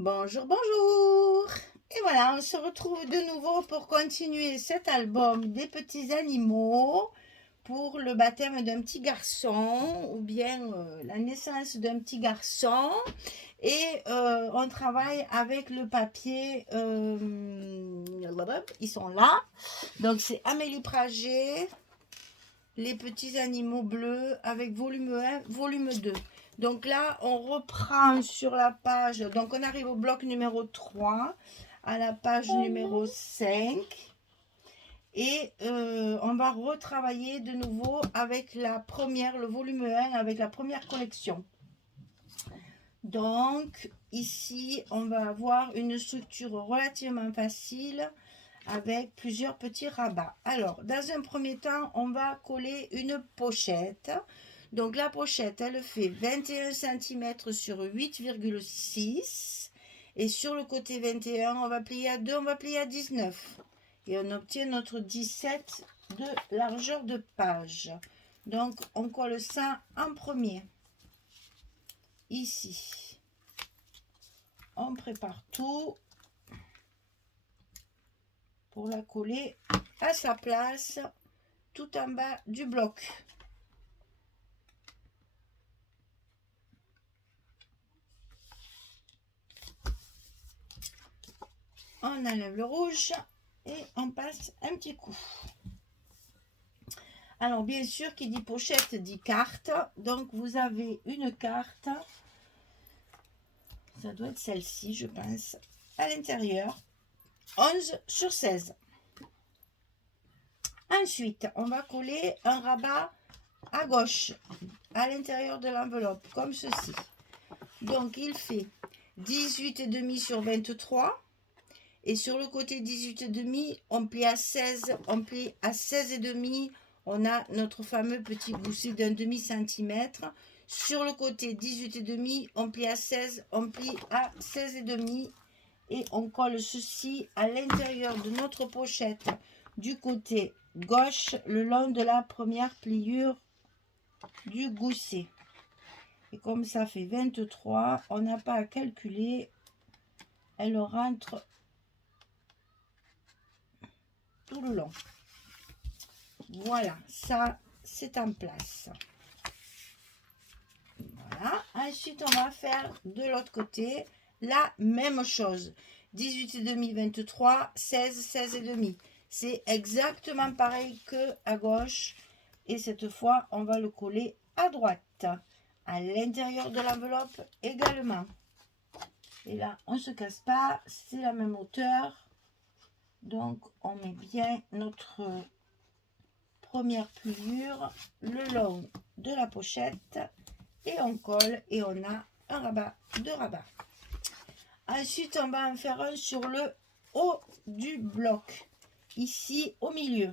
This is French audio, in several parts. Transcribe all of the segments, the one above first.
Bonjour, bonjour! Et voilà, on se retrouve de nouveau pour continuer cet album des petits animaux pour le baptême d'un petit garçon ou bien la naissance d'un petit garçon. Et on travaille avec le papier, ils sont là. Donc c'est Amélie Prager, les petits animaux bleus avec volume 1, volume 2. Donc là, on reprend sur la page, donc on arrive au bloc numéro 3, à la page numéro 5. Et on va retravailler de nouveau avec la première, le volume 1, avec la première collection. Donc ici, on va avoir une structure relativement facile avec plusieurs petits rabats. Alors, dans un premier temps, on va coller une pochette. Donc la pochette, elle fait 21 cm sur 8,6. Et sur le côté 21, on va plier à 2, on va plier à 19. Et on obtient notre 17 de largeur de page. Donc on colle ça en premier. Ici. On prépare tout pour la coller à sa place tout en bas du bloc. On enlève le rouge et on passe un petit coup. Alors bien sûr, qui dit pochette dit carte. Donc vous avez une carte, ça doit être celle-ci je pense, à l'intérieur, 11 sur 16. Ensuite, on va coller un rabat à gauche, à l'intérieur de l'enveloppe, comme ceci. Donc il fait 18,5 sur 23. Et sur le côté 18,5, on plie à 16, on plie à 16,5. On a notre fameux petit gousset d'un demi-centimètre. Sur le côté 18,5, on plie à 16, on plie à 16,5. Et on colle ceci à l'intérieur de notre pochette du côté gauche, le long de la première pliure du gousset. Et comme ça fait 23, on n'a pas à calculer. Elle rentre tout le long. Voilà, ça c'est en place. Voilà, ensuite on va faire de l'autre côté la même chose. 18,5, 23, 16, 16,5. C'est exactement pareil que à gauche. Et cette fois, on va le coller à droite. À l'intérieur de l'enveloppe également. Et là, on ne se casse pas, c'est la même hauteur. Donc, on met bien notre première pliure le long de la pochette et on colle et on a un rabat de rabat. Ensuite on va en faire un sur le haut du bloc, ici au milieu.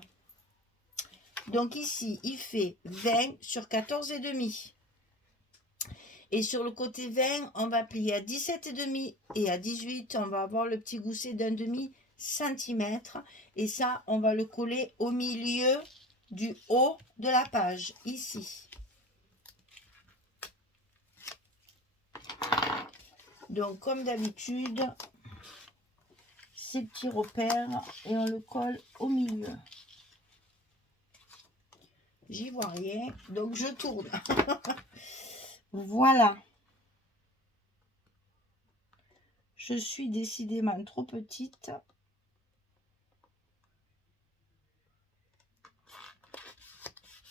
Donc ici il fait 20 sur 14,5. Et sur le côté 20 on va plier à 17,5 et à 18 on va avoir le petit gousset d'un demi-centimètre. Et ça on va le coller au milieu du haut de la page, ici. Donc comme d'habitude, ces petits repères et on le colle au milieu. J'y vois rien, donc je tourne. Voilà. Je suis décidément trop petite.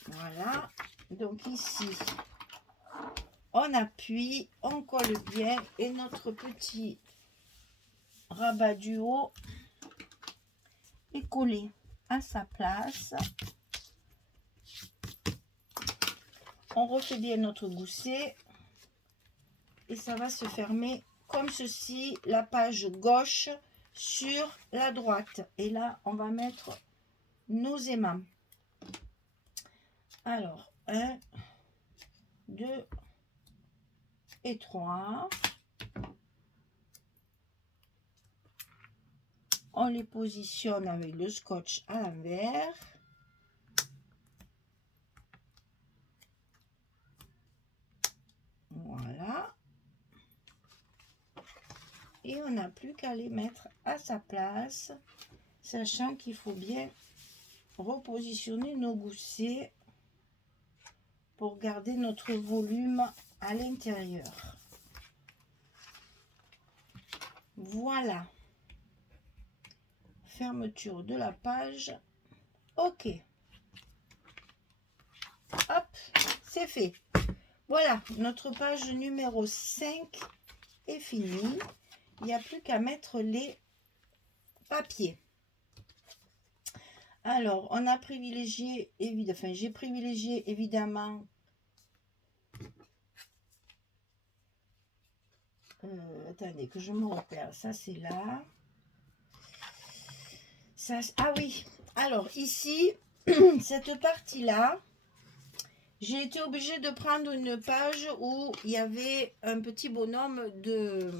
Voilà. Donc ici, on appuie, on colle bien et notre petit rabat du haut est collé à sa place. On refait bien notre gousset et ça va se fermer comme ceci, la page gauche sur la droite. Et là, on va mettre nos aimants. Alors, 1, 2 et 3. On les positionne avec le scotch à l'envers. Voilà. Et on n'a plus qu'à les mettre à sa place, sachant qu'il faut bien repositionner nos goussets pour garder notre volume à l'intérieur. Voilà. Fermeture de la page. Ok. Hop, c'est fait. Voilà, notre page numéro 5 est finie. Il n'y a plus qu'à mettre les papiers. Alors, on a privilégié, j'ai privilégié évidemment attendez que je me repère. Ça, c'est là. Ça, ah oui. Alors, ici, cette partie-là, j'ai été obligée de prendre une page où il y avait un petit bonhomme de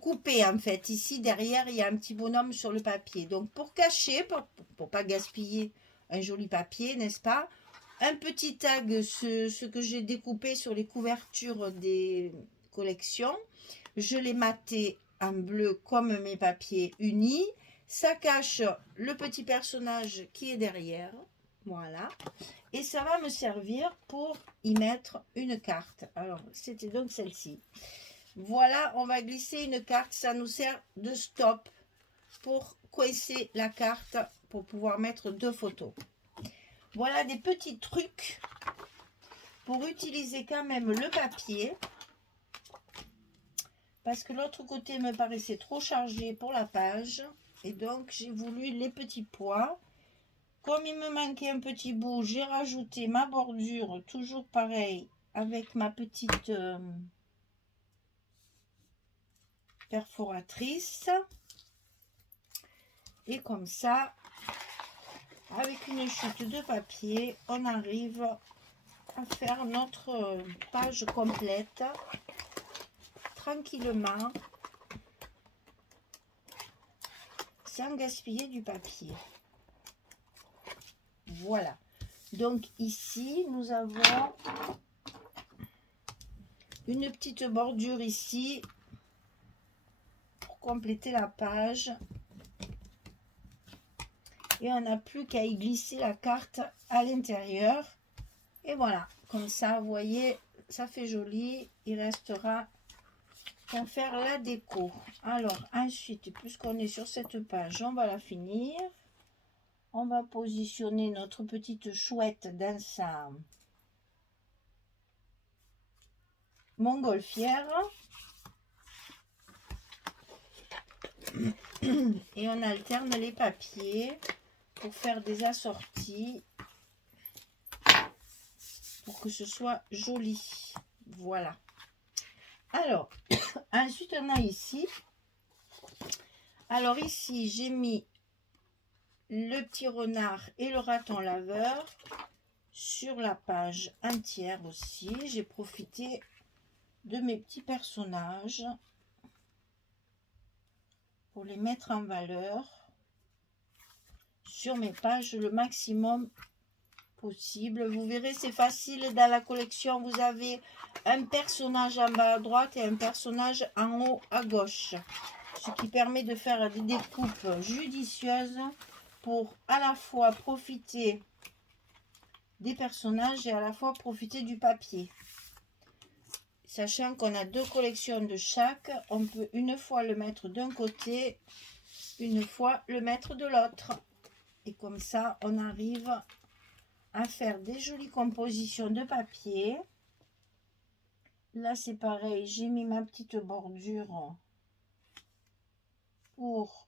couper, en fait. Ici, derrière, il y a un petit bonhomme sur le papier. Donc, pour cacher, pour pas gaspiller un joli papier, n'est-ce pas? Un petit tag, ce que j'ai découpé sur les couvertures des collections. Je l'ai maté en bleu comme mes papiers unis. Ça cache le petit personnage qui est derrière. Voilà. Et ça va me servir pour y mettre une carte. Alors, c'était donc celle-ci. Voilà, on va glisser une carte. Ça nous sert de stop pour coincer la carte pour pouvoir mettre 2 photos. Voilà des petits trucs pour utiliser quand même le papier. Parce que l'autre côté me paraissait trop chargé pour la page. Et donc, j'ai voulu les petits pois. Comme il me manquait un petit bout, j'ai rajouté ma bordure, toujours pareil, avec ma petite perforatrice. Et comme ça, avec une chute de papier, on arrive à faire notre page complète tranquillement, sans gaspiller du papier. Voilà. Donc ici, nous avons une petite bordure ici pour compléter la page. Et on n'a plus qu'à y glisser la carte à l'intérieur. Et voilà, comme ça, vous voyez, ça fait joli. Il restera qu'à faire la déco. Alors ensuite, puisqu'on est sur cette page, on va la finir. On va positionner notre petite chouette dans sa montgolfière. Et on alterne les papiers pour faire des assortis pour que ce soit joli. Voilà. Alors, ensuite on a ici. Alors ici, j'ai mis le petit renard et le raton laveur sur la page entière aussi. J'ai profité de mes petits personnages pour les mettre en valeur sur mes pages le maximum possible. Vous verrez, c'est facile. Dans la collection, vous avez un personnage en bas à droite et un personnage en haut à gauche, ce qui permet de faire des découpes judicieuses pour à la fois profiter des personnages et à la fois profiter du papier. Sachant qu'on a 2 collections de chaque, on peut une fois le mettre d'un côté, une fois le mettre de l'autre. Et comme ça, on arrive à faire des jolies compositions de papier. Là, c'est pareil, j'ai mis ma petite bordure pour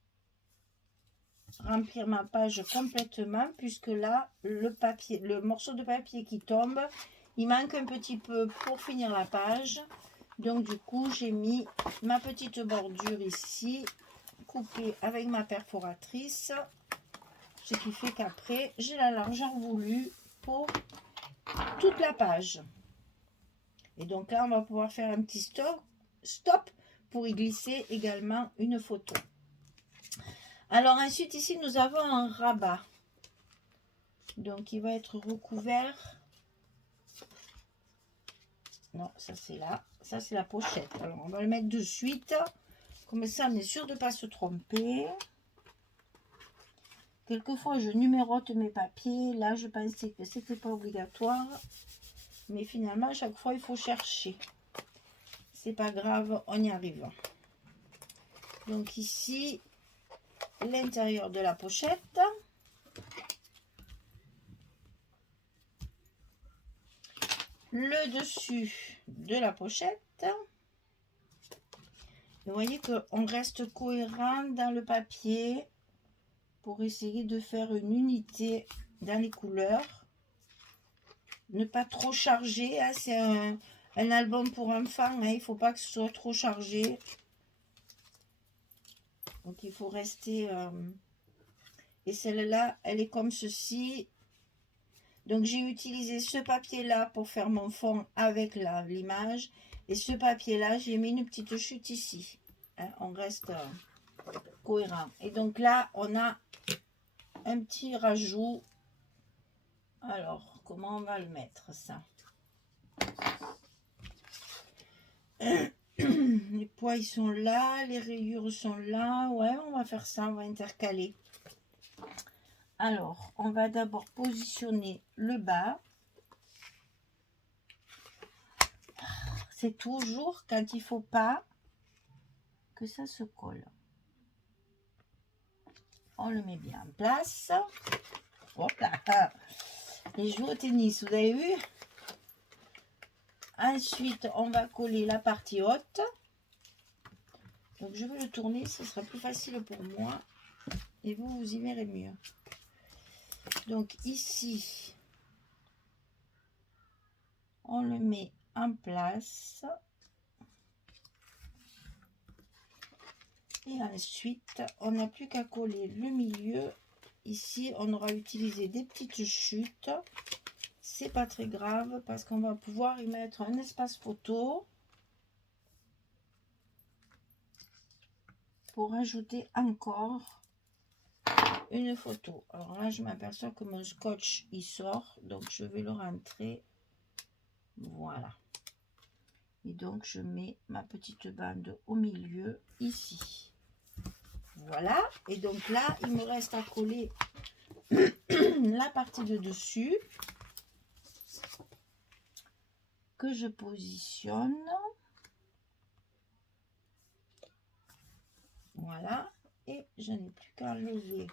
remplir ma page complètement, puisque là, le morceau de papier qui tombe, il manque un petit peu pour finir la page. Donc du coup, j'ai mis ma petite bordure ici, coupée avec ma perforatrice, ce qui fait qu'après, j'ai la largeur voulue pour toute la page. Et donc là, on va pouvoir faire un petit stop pour y glisser également une photo. Alors ensuite, ici, nous avons un rabat. Donc, il va être recouvert. Non, ça c'est là. ça c'est la pochette. Alors on va le mettre de suite. Comme ça on est sûr de ne pas se tromper. Quelquefois je numérote mes papiers. Là je pensais que c'était pas obligatoire. Mais finalement à chaque fois il faut chercher. C'est pas grave, on y arrive. Donc ici, l'intérieur de la pochette. Le dessus de la pochette. Vous voyez qu'on reste cohérent dans le papier pour essayer de faire une unité dans les couleurs. Ne pas trop charger, hein, c'est un album pour enfants, hein, il ne faut pas que ce soit trop chargé. Donc il faut rester... et celle-là, elle est comme ceci. Donc j'ai utilisé ce papier-là pour faire mon fond avec l'image. Et ce papier-là, j'ai mis une petite chute ici. Hein, on reste cohérent. Et donc là, on a un petit rajout. Alors, comment on va le mettre, ça? Les poids, ils sont là. Les rayures sont là. Ouais, on va faire ça. On va intercaler. Alors, on va d'abord positionner le bas. C'est toujours quand il ne faut pas que ça se colle. On le met bien en place. Hop là. Et joue au tennis, vous avez vu? Ensuite, on va coller la partie haute. Donc, je vais le tourner, ce sera plus facile pour moi. Et vous, vous y verrez mieux. Donc, ici, on le met en place. Et ensuite, on n'a plus qu'à coller le milieu. Ici, on aura utilisé des petites chutes. C'est pas très grave parce qu'on va pouvoir y mettre un espace photo pour ajouter encore une photo. Alors là, je m'aperçois que mon scotch il sort, donc je vais le rentrer. Voilà. Et donc je mets ma petite bande au milieu ici. Voilà. Et donc là, il me reste à coller la partie de dessus que je positionne. Voilà. Et je n'ai plus qu'à enlever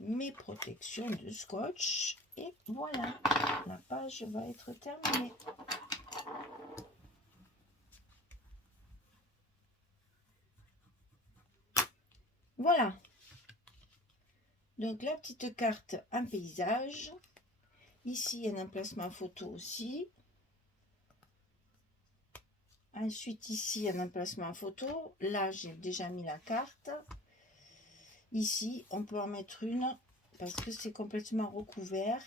mes protections de scotch. Et voilà. La page va être terminée. Voilà. Donc la petite carte en paysage. Ici, un emplacement photo aussi. Ensuite, ici, un emplacement photo. Là, j'ai déjà mis la carte. Ici, on peut en mettre une parce que c'est complètement recouvert.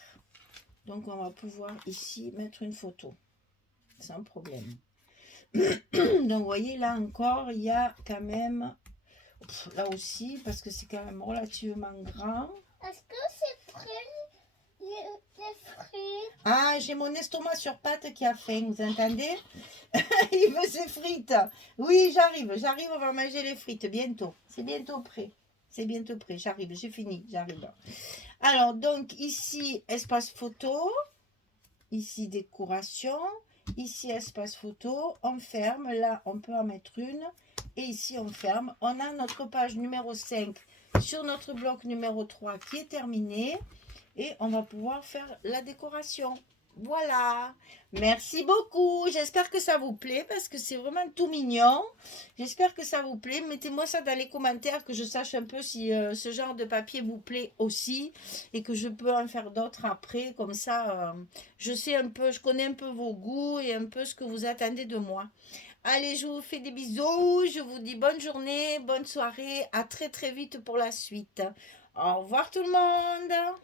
Donc, on va pouvoir ici mettre une photo sans problème. Donc, vous voyez, là encore, il y a quand même... Là aussi, parce que c'est quand même relativement grand. Est-ce que c'est prêt les frites? Ah, j'ai mon estomac sur pattes qui a faim, vous entendez? Il veut ses frites. Oui, j'arrive, on va manger les frites bientôt. C'est bientôt prêt. C'est bientôt prêt, j'arrive, j'ai fini, j'arrive. Alors, donc ici, espace photo. Ici, décoration. Ici, espace photo. On ferme, là, on peut en mettre une. Et ici, on ferme. On a notre page numéro 5 sur notre bloc numéro 3 qui est terminé. Et on va pouvoir faire la décoration. Voilà. Merci beaucoup. J'espère que ça vous plaît parce que c'est vraiment tout mignon. J'espère que ça vous plaît. Mettez-moi ça dans les commentaires que je sache un peu si ce genre de papier vous plaît aussi et que je peux en faire d'autres après. Comme ça, je sais un peu, je connais un peu vos goûts et un peu ce que vous attendez de moi. Allez, je vous fais des bisous. Je vous dis bonne journée, bonne soirée. À très très vite pour la suite. Au revoir tout le monde.